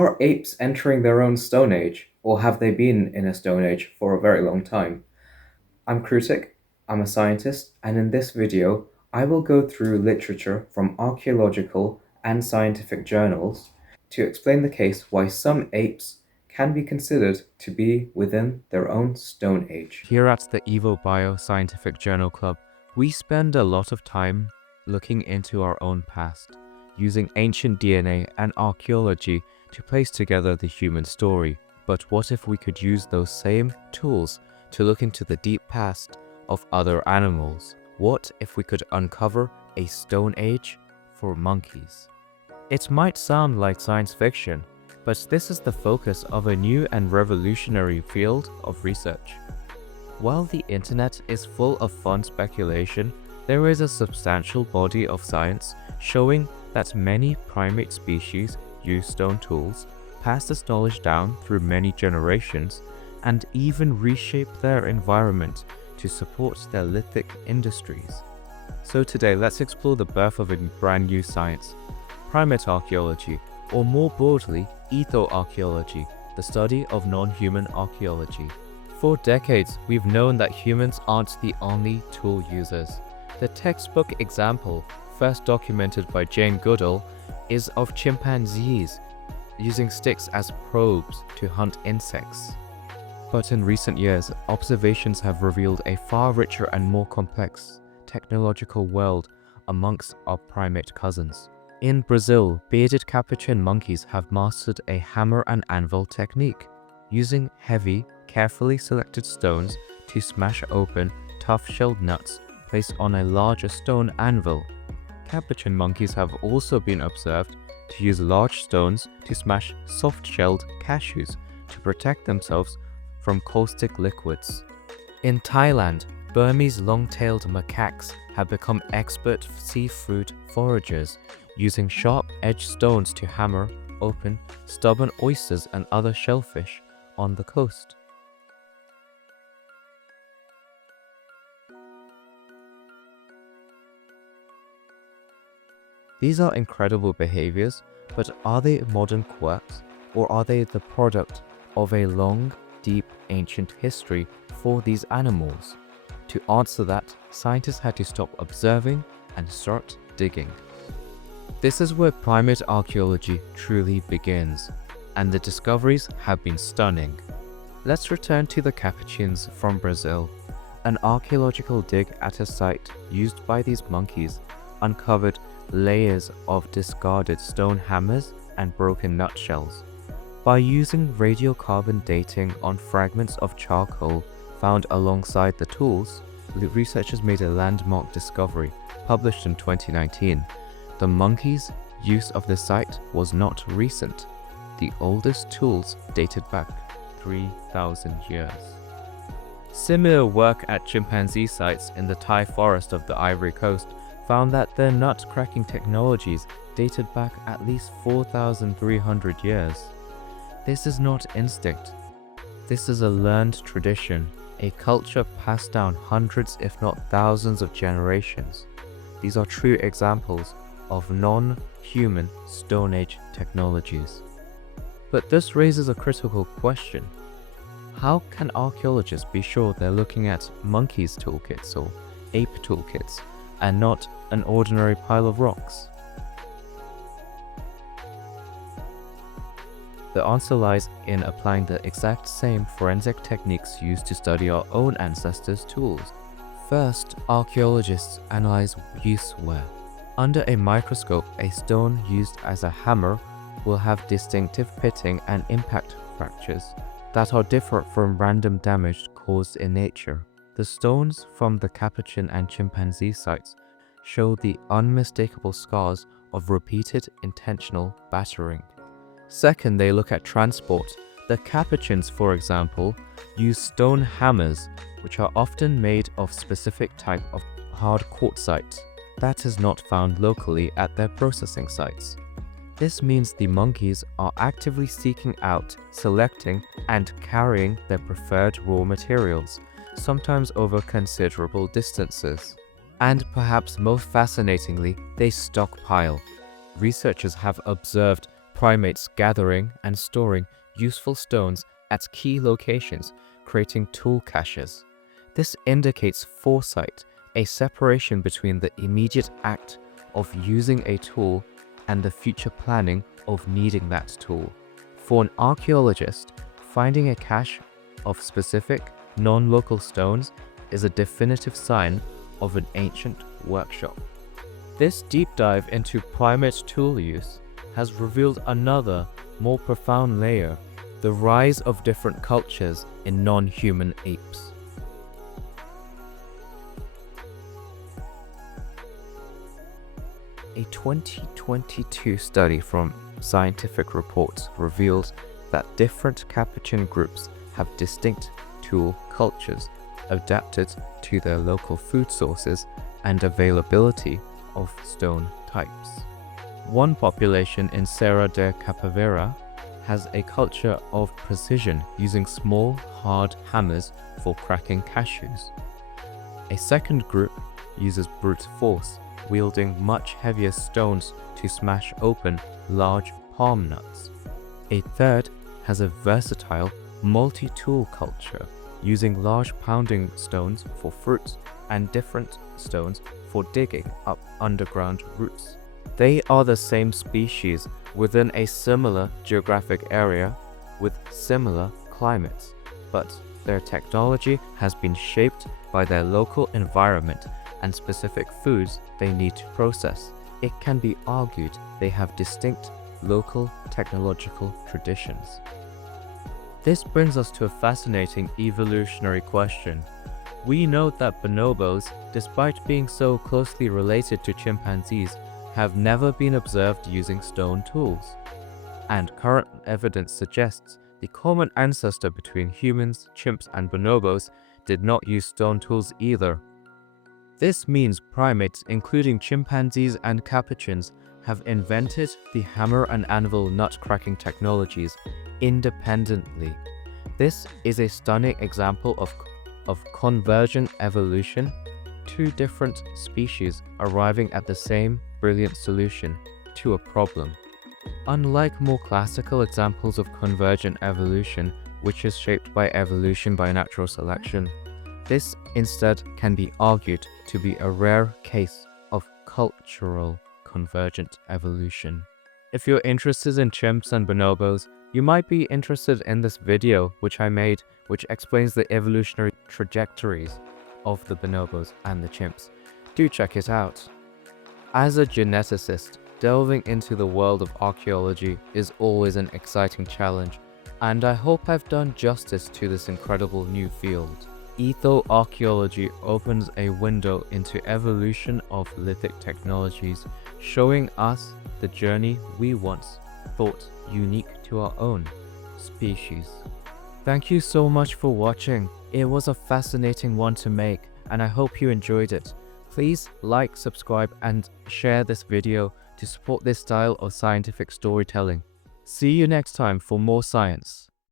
Are apes entering their own Stone Age, or have they been in a Stone Age for a very long time? I'm Krutik, I'm a scientist, and in this video, I will go through literature from archaeological and scientific journals to explain the case why some apes can be considered to be within their own Stone Age. Here at the EvoBio-Scientific Journal Club, we spend a lot of time looking into our own past, using ancient DNA and archaeology to place together the human story. But what if we could use those same tools to look into the deep past of other animals? What if we could uncover a Stone Age for monkeys? It might sound like science fiction, but this is the focus of a new and revolutionary field of research. While the internet is full of fun speculation, there is a substantial body of science showing that many primate species use stone tools, pass this knowledge down through many generations, and even reshape their environment to support their lithic industries. So today, let's explore the birth of a brand new science, Primate Archaeology, or more broadly, Ethoarcheology, the study of non-human archaeology. For decades, we've known that humans aren't the only tool users. The textbook example, first documented by Jane Goodall, is of chimpanzees using sticks as probes to hunt insects. But in recent years, observations have revealed a far richer and more complex technological world amongst our primate cousins. In Brazil, bearded Capuchin monkeys have mastered a hammer and anvil technique, using heavy, carefully selected stones to smash open tough-shelled nuts placed on a larger stone anvil. Capuchin monkeys have also been observed to use large stones to smash soft-shelled cashews to protect themselves from caustic liquids. In Thailand, Burmese long-tailed macaques have become expert seafood foragers, using sharp-edged stones to hammer open stubborn oysters and other shellfish on the coast. These are incredible behaviors, but are they modern quirks, or are they the product of a long, deep, ancient history for these animals? To answer that, scientists had to stop observing and start digging. This is where primate archaeology truly begins, and the discoveries have been stunning. Let's return to the Capuchins from Brazil. An archaeological dig at a site used by these monkeys uncovered layers of discarded stone hammers and broken nutshells. By using radiocarbon dating on fragments of charcoal found alongside the tools, the researchers made a landmark discovery published in 2019. The monkeys' use of the site was not recent. The oldest tools dated back 3,000 years. Similar work at chimpanzee sites in the Thai forest of the Ivory Coast found that their nut-cracking technologies dated back at least 4,300 years. This is not instinct. This is a learned tradition, a culture passed down hundreds if not thousands of generations. These are true examples of non-human Stone Age technologies. But this raises a critical question. How can archaeologists be sure they're looking at monkeys' toolkits or ape toolkits and not an ordinary pile of rocks? The answer lies in applying the exact same forensic techniques used to study our own ancestors' tools. First, archaeologists analyze use wear. Under a microscope, a stone used as a hammer will have distinctive pitting and impact fractures that are different from random damage caused in nature. The stones from the Capuchin and chimpanzee sites show the unmistakable scars of repeated intentional battering. Second, they look at transport. The Capuchins, for example, use stone hammers, which are often made of specific type of hard quartzite that is not found locally at their processing sites. This means the monkeys are actively seeking out, selecting, and carrying their preferred raw materials, sometimes over considerable distances. And perhaps most fascinatingly, they stockpile. Researchers have observed primates gathering and storing useful stones at key locations, creating tool caches. This indicates foresight, a separation between the immediate act of using a tool and the future planning of needing that tool. For an archaeologist, finding a cache of specific, non-local stones is a definitive sign of an ancient workshop. This deep dive into primate tool use has revealed another, more profound layer: the rise of different cultures in non-human apes. A 2022 study from Scientific Reports reveals that different Capuchin groups have distinct tool cultures adapted to their local food sources and availability of stone types. One population in Serra de Capoeira has a culture of precision, using small, hard hammers for cracking cashews. A second group uses brute force, wielding much heavier stones to smash open large palm nuts. A third has a versatile, multi-tool culture, using large pounding stones for fruits and different stones for digging up underground roots. They are the same species within a similar geographic area with similar climates, but their technology has been shaped by their local environment and specific foods they need to process. It can be argued they have distinct local technological traditions. This brings us to a fascinating evolutionary question. We note that bonobos, despite being so closely related to chimpanzees, have never been observed using stone tools. And current evidence suggests the common ancestor between humans, chimps, and bonobos did not use stone tools either. This means primates, including chimpanzees and capuchins, have invented the hammer and anvil nut-cracking technologies independently. This is a stunning example of convergent evolution, two different species arriving at the same brilliant solution to a problem. Unlike more classical examples of convergent evolution, which is shaped by evolution by natural selection, this instead can be argued to be a rare case of cultural convergent evolution. If you're interested in chimps and bonobos, you might be interested in this video which I made, which explains the evolutionary trajectories of the bonobos and the chimps. Do check it out. As a geneticist, delving into the world of archaeology is always an exciting challenge, and I hope I've done justice to this incredible new field. Ethoarchaeology opens a window into evolution of lithic technologies, showing us the journey we once thought unique to our own species. Thank you so much for watching. It was a fascinating one to make, and I hope you enjoyed it. Please like, subscribe, and share this video to support this style of scientific storytelling. See you next time for more science.